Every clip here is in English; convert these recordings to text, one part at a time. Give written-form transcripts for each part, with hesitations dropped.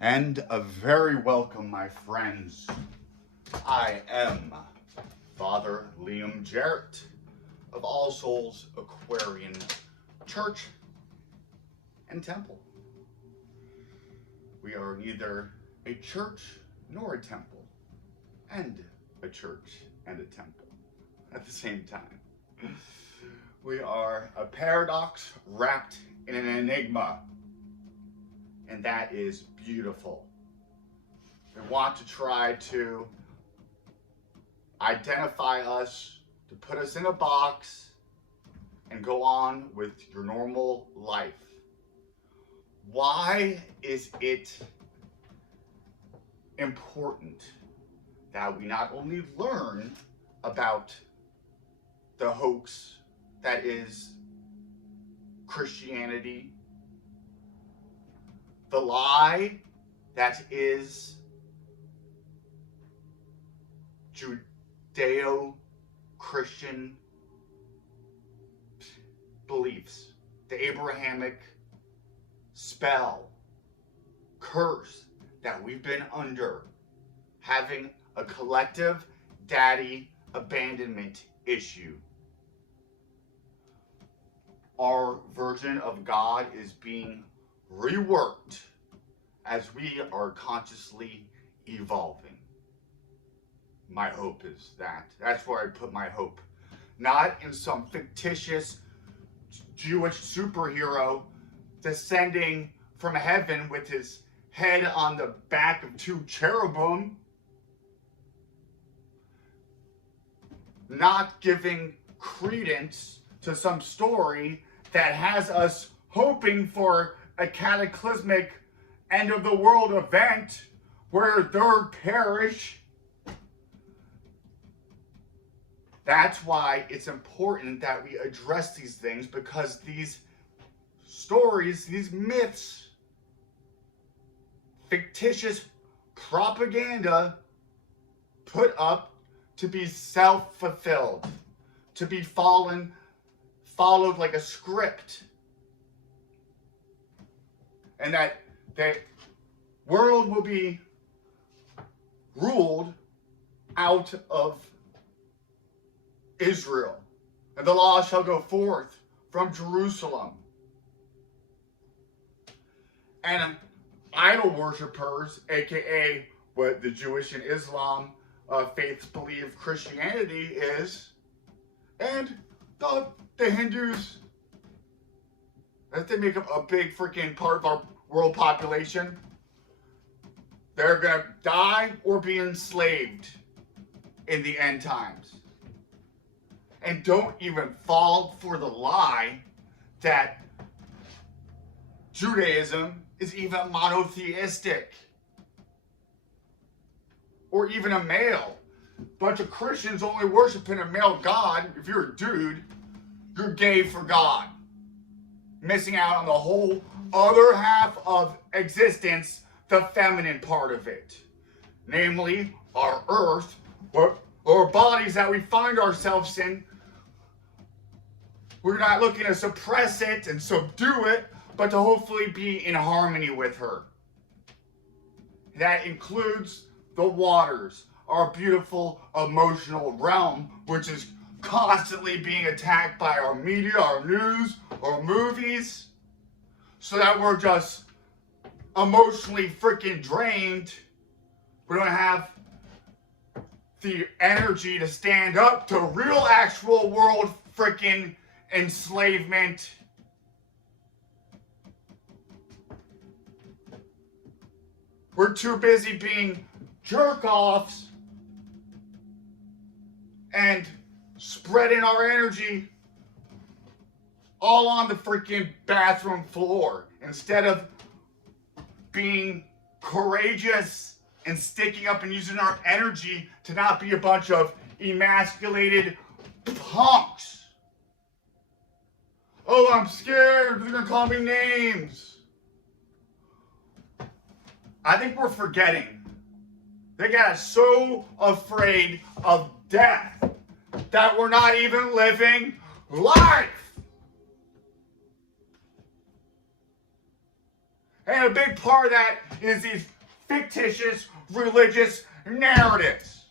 And a very welcome, my friends. I am Father Liam Jarrett of All Souls Aquarian Church and Temple. We are neither a church nor a temple, and a church and a temple at the same time. We are a paradox wrapped in an enigma, and that is beautiful. We want to try to identify us, to put us in a box, and go on with your normal life. Why is it important that we not only learn about the hoax that is Christianity, the lie that is Judeo-Christian beliefs, the Abrahamic spell, curse that we've been under, having a collective daddy abandonment issue. Our version of God is being reworked as we are consciously evolving. My hope is that. That's where I put my hope. Not in some fictitious Jewish superhero descending from heaven with his head on the back of two cherubim. Not giving credence to some story that has us hoping for a cataclysmic end of the world event where they'll perish. That's why it's important that we address these things, because these stories, these myths, fictitious propaganda put up to be self-fulfilled, to be followed like a script. And that the world will be ruled out of Israel, and the law shall go forth from Jerusalem. And idol worshippers, aka what the Jewish and Islam faiths believe Christianity is, and the Hindus, that they make up a big freaking part of our world population, they're gonna die or be enslaved in the end times. And don't even fall for the lie that Judaism is even monotheistic, or even a male. Bunch of Christians only worshiping a male God. If you're a dude, you're gay for God, missing out on the whole other half of existence, the feminine part of it, namely our earth, or bodies that we find ourselves in. We're not looking to suppress it and subdue it, but to hopefully be in harmony with her. That includes the waters, our beautiful emotional realm, which is constantly being attacked by our media, our news, our movies, so that we're just emotionally freaking drained. We don't have the energy to stand up to real actual world freaking enslavement. We're too busy being jerk-offs and spreading our energy all on the freaking bathroom floor instead of being courageous and sticking up and using our energy to not be a bunch of emasculated punks. Oh, I'm scared. They're going to call me names. I think we're forgetting. They got us so afraid of death that we're not even living life. And a big part of that is these fictitious religious narratives.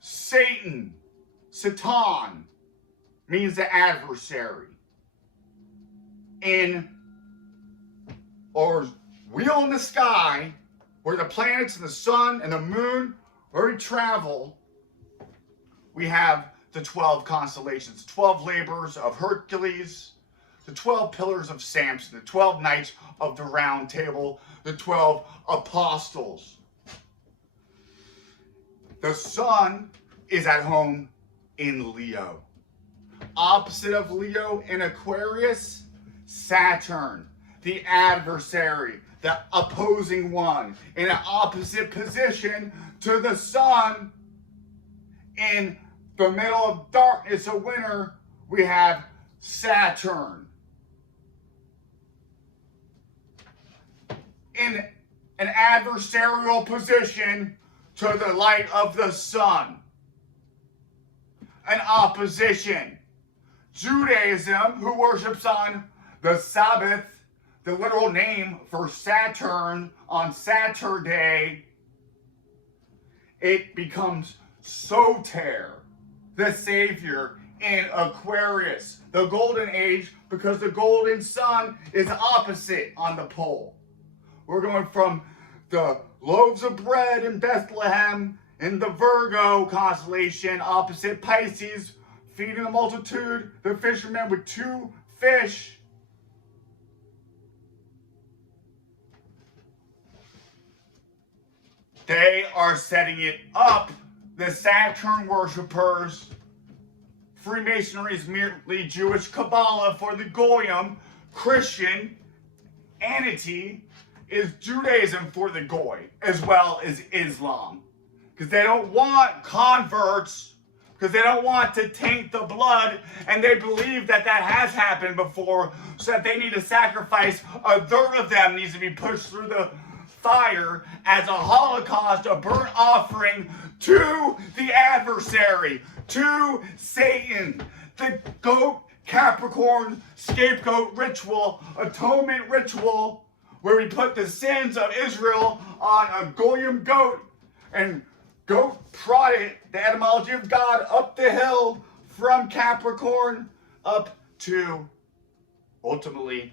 Satan, Satan, means the adversary. Or wheel in the sky, where the planets and the sun and the moon already travel, we have the 12 constellations, 12 labors of Hercules, the 12 pillars of Samson, the 12 knights of the Round Table, the 12 apostles. The sun is at home in Leo. Opposite of Leo in Aquarius, Saturn, the adversary, the opposing one, in an opposite position to the sun. In the middle of darkness of winter, we have Saturn. In an adversarial position to the light of the sun. An opposition. Judaism, who worships on the Sabbath, the literal name for Saturn, on Saturday, it becomes Soter, the Savior, in Aquarius, the golden age, because the golden sun is opposite on the pole. We're going from the loaves of bread in Bethlehem in the Virgo constellation, opposite Pisces, feeding the multitude, the fishermen with 2 fish. They are setting it up. The Saturn worshippers. Freemasonry is merely Jewish Kabbalah for the Goyim. Christianity is Judaism for the Goy, as well as Islam. Because they don't want converts, because they don't want to taint the blood, and they believe that that has happened before, so that they need to sacrifice. A third of them needs to be pushed through the fire as a holocaust, a burnt offering to the adversary, to Satan. The goat Capricorn scapegoat ritual, atonement ritual, where we put the sins of Israel on a Goyim goat, and goat prodded, the etymology of God, up the hill from Capricorn up to, ultimately,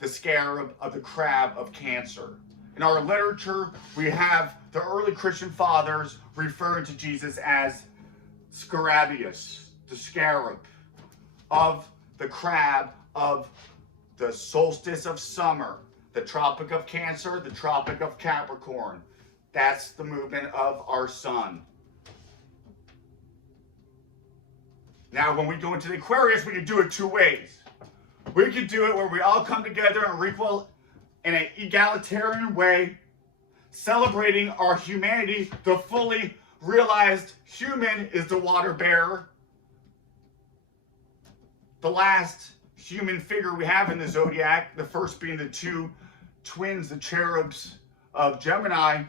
the scarab of the crab of Cancer. In our literature, we have the early Christian fathers referring to Jesus as Scarabaeus, the scarab of the crab of the solstice of summer, the Tropic of Cancer, the Tropic of Capricorn. That's the movement of our sun. Now, when we go into the Aquarius, we can do it 2 ways. We can do it where we all come together and are equal in an egalitarian way, celebrating our humanity. The fully realized human is the water bearer. The last human figure we have in the zodiac, the first being the 2 twins, the cherubs of Gemini.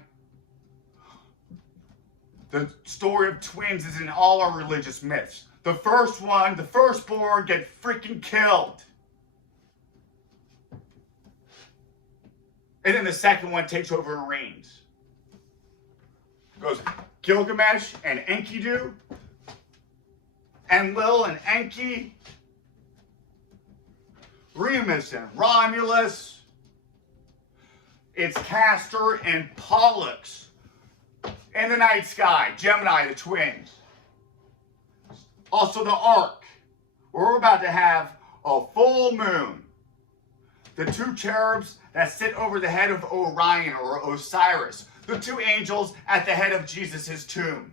The story of twins is in all our religious myths. The first one, the firstborn, get freaking killed. And then the second one takes over and reigns. It goes Gilgamesh and Enkidu, Enlil and Enki, Remus and Romulus. It's Castor and Pollux. In the night sky, Gemini, the twins. Also the Ark, where we're about to have a full moon. The 2 cherubs that sit over the head of Orion or Osiris. The 2 angels at the head of Jesus' tomb.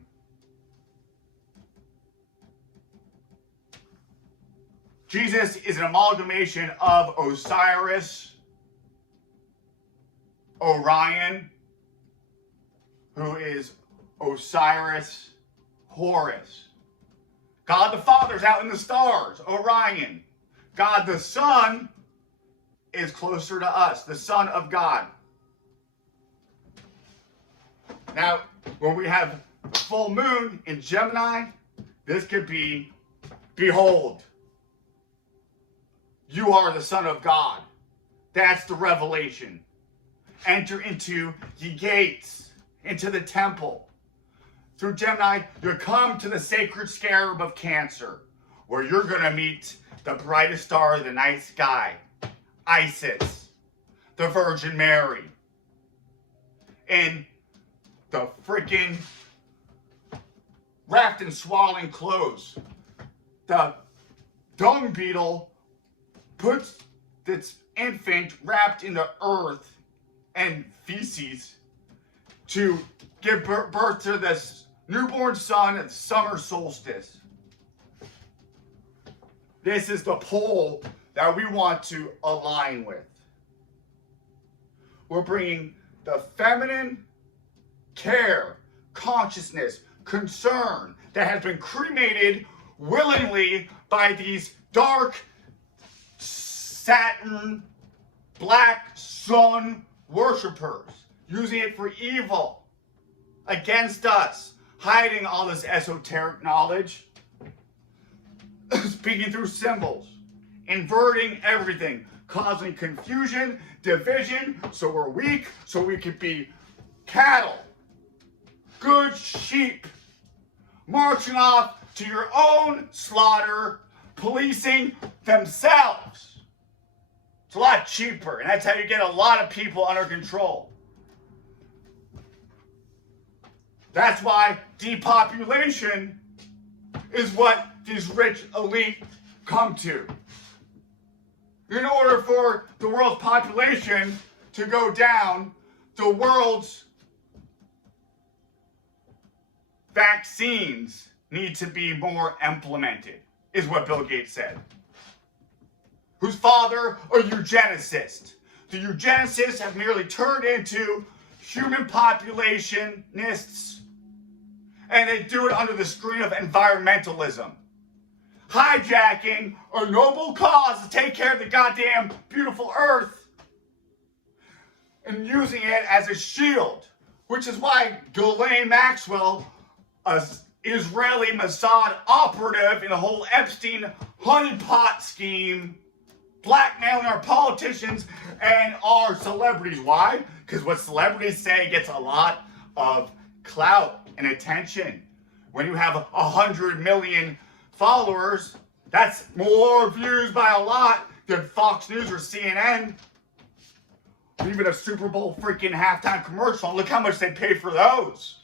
Jesus is an amalgamation of Osiris, Orion, who is Osiris, Horus. God the Father's out in the stars, Orion. God the Son is closer to us, the Son of God. Now, when we have the full moon in Gemini, this could be, behold, you are the Son of God. That's the revelation. Enter into ye gates, into the temple. Through Gemini, you come to the sacred scarab of Cancer, where you're going to meet the brightest star of the night sky, Isis, the Virgin Mary, in the freaking wrapped in swaddling clothes. The dung beetle puts its infant wrapped in the earth and feces to give birth to this newborn son at the summer solstice. This is the pole that we want to align with. We're bringing the feminine care, consciousness, concern that has been cremated willingly by these dark Saturn, black sun worshipers, using it for evil against us, hiding all this esoteric knowledge, speaking through symbols, inverting everything, causing confusion, division, so we're weak, so we could be cattle, good sheep, marching off to your own slaughter, policing themselves. It's a lot cheaper, and that's how you get a lot of people under control. That's why depopulation is what these rich elite come to. In order for the world's population to go down, the world's vaccines need to be more implemented, is what Bill Gates said. Whose father are eugenicists. The eugenicists have merely turned into human populationists, and they do it under the screen of environmentalism. Hijacking a noble cause to take care of the goddamn beautiful earth and using it as a shield, which is why Ghislaine Maxwell, an Israeli Mossad operative in the whole Epstein honeypot scheme, blackmailing our politicians and our celebrities. Why? Because what celebrities say gets a lot of clout and attention. When you have 100 million followers, that's more views by a lot than Fox News or CNN. Even a Super Bowl freaking halftime commercial. Look how much they pay for those.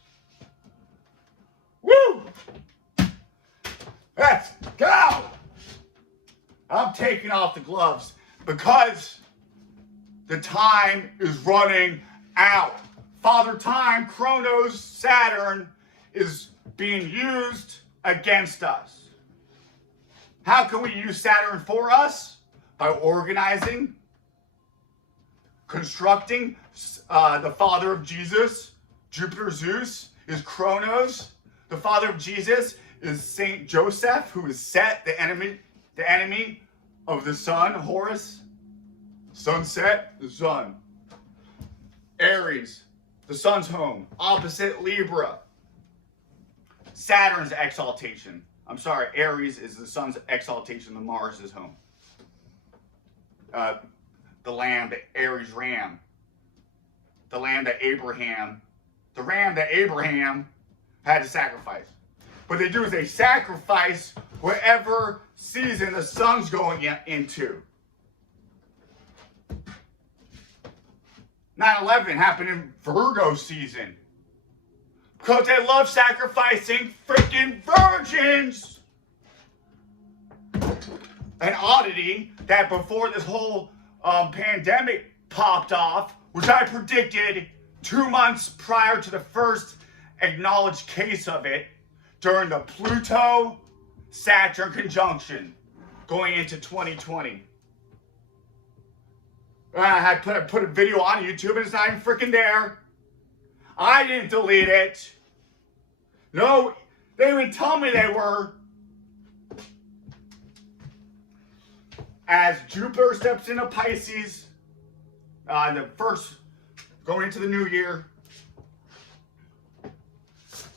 Woo! Let's go! I'm taking off the gloves because the time is running out. Father Time, Kronos, Saturn is being used against us. How can we use Saturn for us? By organizing, constructing. The father of Jesus, Jupiter Zeus, is Kronos. The father of Jesus is Saint Joseph, who is Set, the enemy of the sun, Horus. Sunset, the sun. Aries, the sun's home. Opposite Libra. Saturn's exaltation. I'm sorry, Aries is the sun's exaltation, the Mars is home. The lamb, the Aries ram. The ram that Abraham had to sacrifice. What they do is they sacrifice whatever season the sun's going into. 9/11 happened in Virgo season. Because they love sacrificing freaking virgins. An oddity that before this whole pandemic popped off, which I predicted 2 months prior to the first acknowledged case of it, during the Pluto-Saturn conjunction going into 2020. I had put a video on YouTube and it's not even freaking there. I didn't delete it. No, they would tell me they were. As Jupiter steps into Pisces, the first, going into the new year,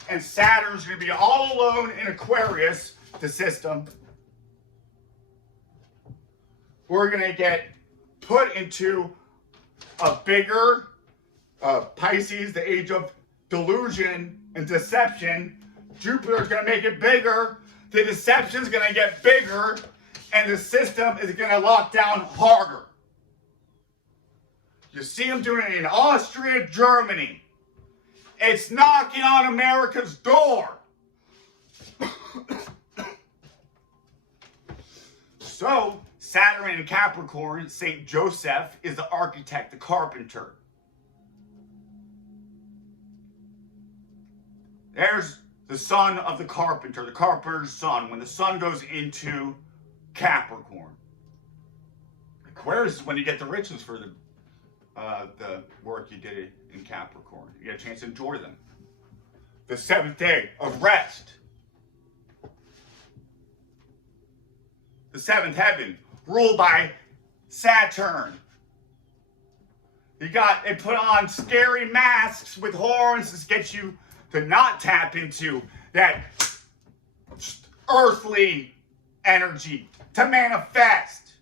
and Saturn's going to be all alone in Aquarius, the system. we're going to get put into a bigger Pisces, the age of delusion and deception. Jupiter's going to make it bigger. The deception's going to get bigger. And the system is going to lock down harder. You see them doing it in Austria, Germany. It's knocking on America's door. So, Saturn in Capricorn, St. Joseph is the architect, the carpenter. There's the son of the carpenter's son. When the sun goes into Capricorn. Aquarius is when you get the riches for the work you did in Capricorn. You get a chance to enjoy them. The seventh day of rest. The seventh heaven, ruled by Saturn. They put on scary masks with horns to get you to not tap into that earthly energy, to manifest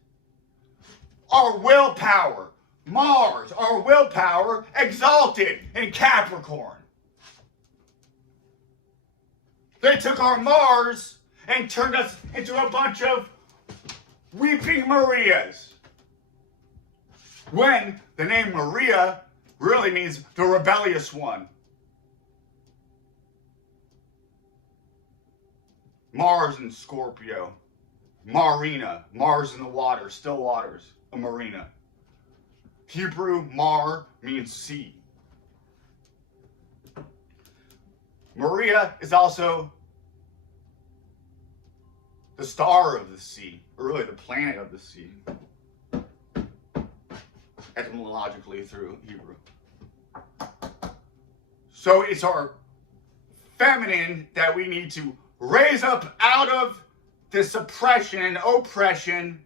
our willpower. Mars, our willpower, exalted in Capricorn. They took our Mars and turned us into a bunch of weeping Marias. When the name Maria really means the rebellious one. Mars in Scorpio. Marina, Mars in the water, still waters, a marina. Hebrew, Mar means sea. Maria is also the star of the sea, or really the planet of the sea, etymologically through Hebrew. So it's our feminine that we need to raise up out of this suppression and oppression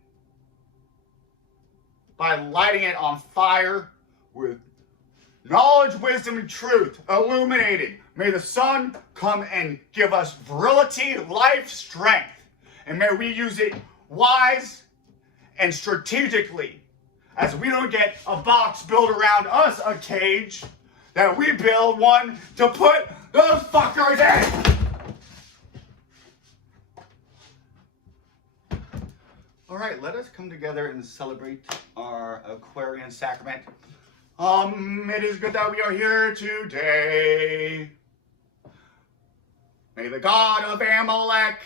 by lighting it on fire with knowledge, wisdom, and truth illuminated. May the sun come and give us virility, life, strength. And may we use it wise and strategically, as we don't get a box built around us, a cage, that we build one to put those fuckers in. All right, let us come together and celebrate our Aquarian sacrament. It is good that we are here today. May the God of Amalek,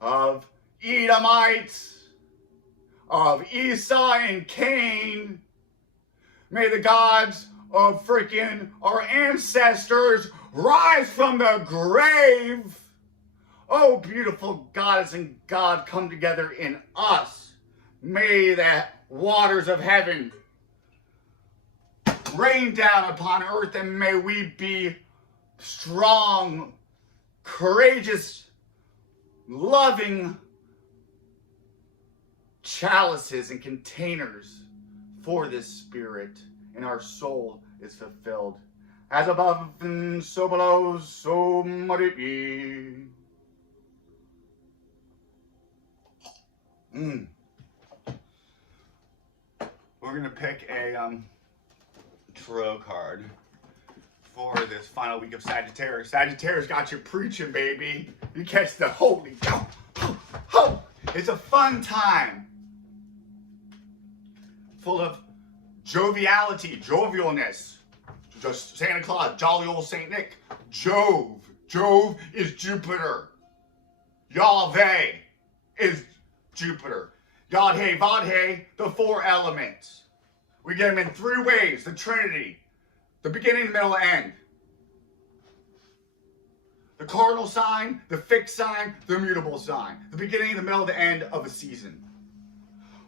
of Edomites, of Esau and Cain, may the gods of freaking our ancestors rise from the grave. Oh, beautiful goddess and God, come together in us. May the waters of heaven rain down upon earth, and may we be strong, courageous, loving chalices and containers for this spirit, and our soul is fulfilled. As above and so below, so might it be. We're going to pick a tarot card for this final week of Sagittarius. Sagittarius got you preaching, baby. You catch the holy ho. It's a fun time. Full of joviality, jovialness. Just Santa Claus, jolly old Saint Nick. Jove. Jove is Jupiter. Yahweh is Jupiter. Yod-Heh, Vod-Heh, the four elements. We get them in three ways. The Trinity. The beginning, the middle, and end. The cardinal sign, the fixed sign, the immutable sign. The beginning, the middle, the end of a season.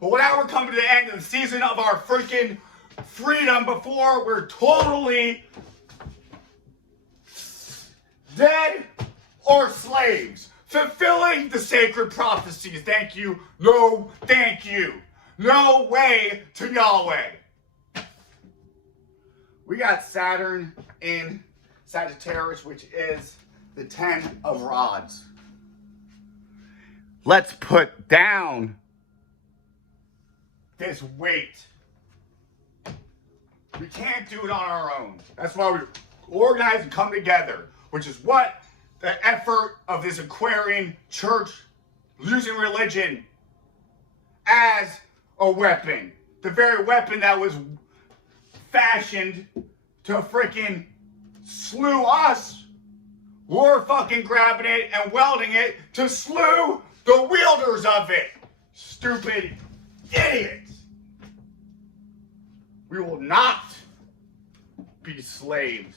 But now we're coming to the end of the season of our freaking freedom before we're totally dead or slaves. Fulfilling the sacred prophecies. Thank you. No, thank you. No way to Yahweh. We got Saturn in Sagittarius, which is the 10 of rods. Let's put down this weight. We can't do it on our own. That's why we organize and come together, which is what the effort of this Aquarian church using religion as a weapon. The very weapon that was fashioned to freaking slew us. We're fucking grabbing it and welding it to slew the wielders of it. Stupid idiots. We will not be slaves.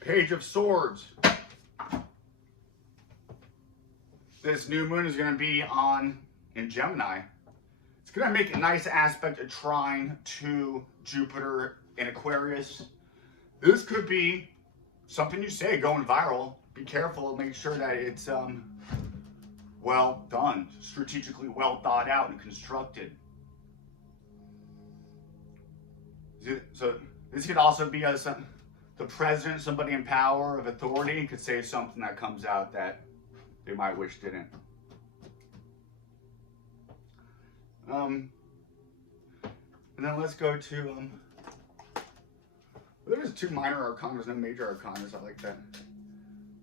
Page of Swords. This new moon is going to be in Gemini. It's going to make a nice aspect, a trine to Jupiter in Aquarius. This could be something you say going viral. Be careful, make sure that it's well done, strategically well thought out and constructed. So this could also be the president, somebody in power of authority, could say something that comes out that they might wish didn't. And then let's go to there's 2 minor arcanas, no major arcanas. I like that.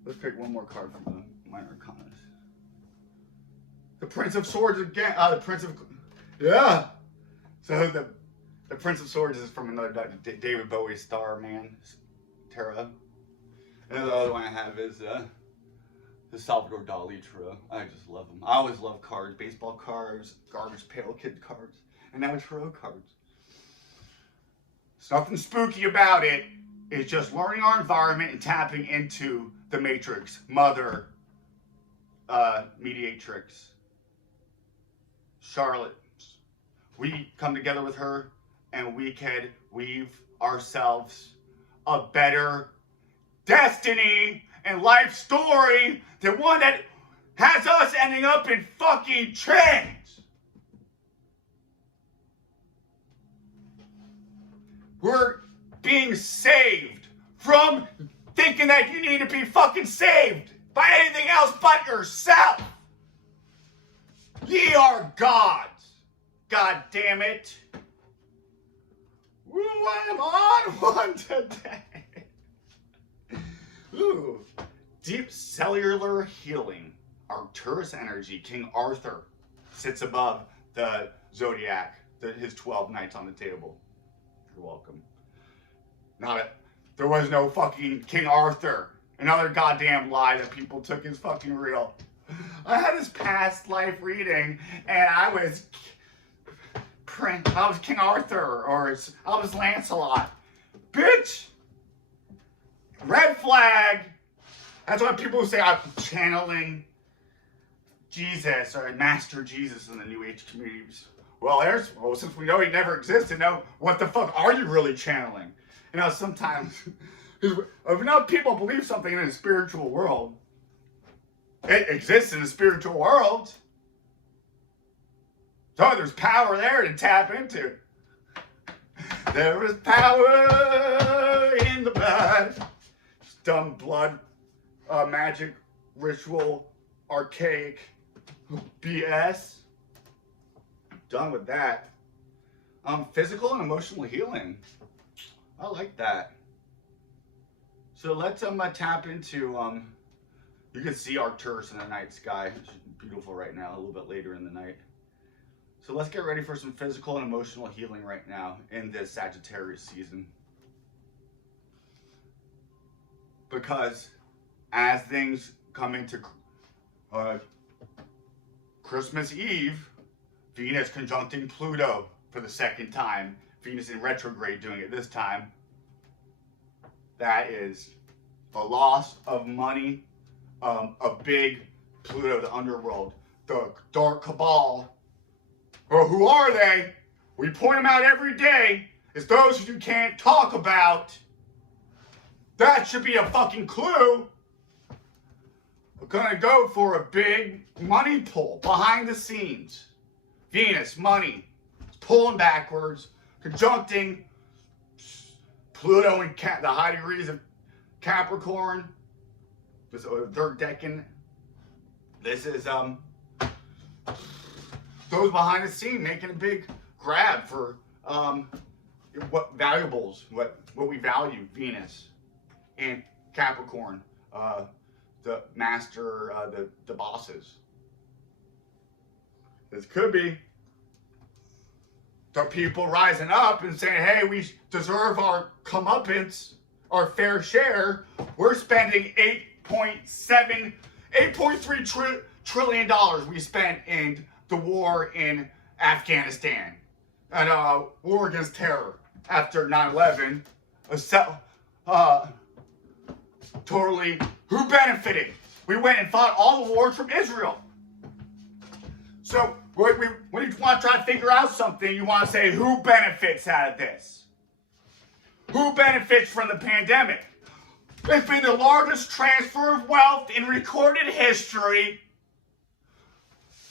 Let's pick one more card from the minor arcanas. The Prince of Swords again. Yeah. So the Prince of Swords is from another David Bowie Starman tarot. And the other one I have is the Salvador Dali tarot. I just love them. I always love cards, baseball cards, garbage pail kid cards, and now tarot cards. There's nothing spooky about it. It's just learning our environment and tapping into the matrix, mother, mediatrix, Charlotte. We come together with her and we can weave ourselves a better destiny and life story than one that has us ending up in fucking chains. We're being saved from thinking that you need to be fucking saved by anything else but yourself. Ye are gods. God damn it. Ooh, I am on one today. Ooh. Deep cellular healing. Arcturus energy. King Arthur sits above the zodiac. His 12 knights on the table. You're welcome. There was no fucking King Arthur. Another goddamn lie that people took is fucking real. I had this past life reading, and I was King Arthur, or I was Lancelot. Bitch! Red flag! That's why people say I'm channeling Jesus, or Master Jesus in the New Age communities. Well, since we know he never existed, now what the fuck are you really channeling? You know, sometimes, enough people believe something in a spiritual world. It exists in the spiritual world. So there's power there to tap into. There is power in the blood. Dumb blood, magic, ritual, archaic BS. Done with that. Physical and emotional healing. I like that. So let's tap into you can see Arcturus in the night sky. It's beautiful right now, a little bit later in the night. So let's get ready for some physical and emotional healing right now in this Sagittarius season. Because as things come into Christmas Eve, Venus conjuncting Pluto for the second time. Venus in retrograde doing it this time. That is a loss of money, a big Pluto, the underworld, the dark cabal. Well, who are they? We point them out every day. It's those who you can't talk about. That should be a fucking clue. We're gonna go for a big money pull behind the scenes. Venus, money, it's pulling backwards, conjuncting Pluto and the high degrees of Capricorn, this third decan. This is those behind the scene making a big grab for what valuables, what we value. Venus and Capricorn, the master, the bosses. This could be the people rising up and saying, hey, we deserve our comeuppance, our fair share. We're spending $8.3 trillion we spent in the war in Afghanistan and war against terror after 9/11. Totally, who benefited? We went and fought all the wars from Israel. So when you want to try to figure out something, you want to say, who benefits out of this? Who benefits from the pandemic? It's been the largest transfer of wealth in recorded history.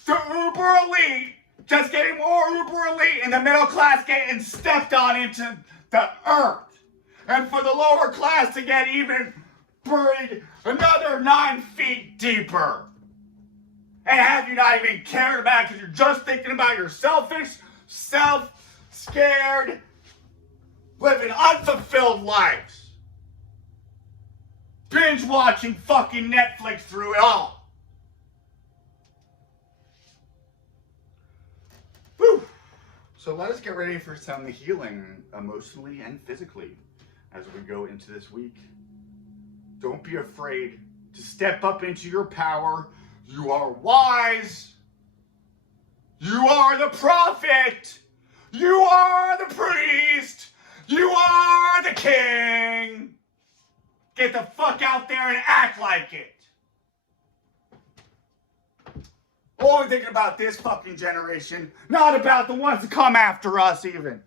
The uber elite just getting more uber elite, and the middle class getting stepped on into the earth. And for the lower class to get even buried another 9 feet deeper. And have you not even cared about it because you're just thinking about your selfish, self-scared, living unfulfilled lives. Binge watching fucking Netflix through it all. Whew. So let us get ready for some healing emotionally and physically as we go into this week. Don't be afraid to step up into your power. You are wise. You are the prophet. You are the priest. You are the king. Get the fuck out there and act like it. Only thinking about this fucking generation, not about the ones that come after us even.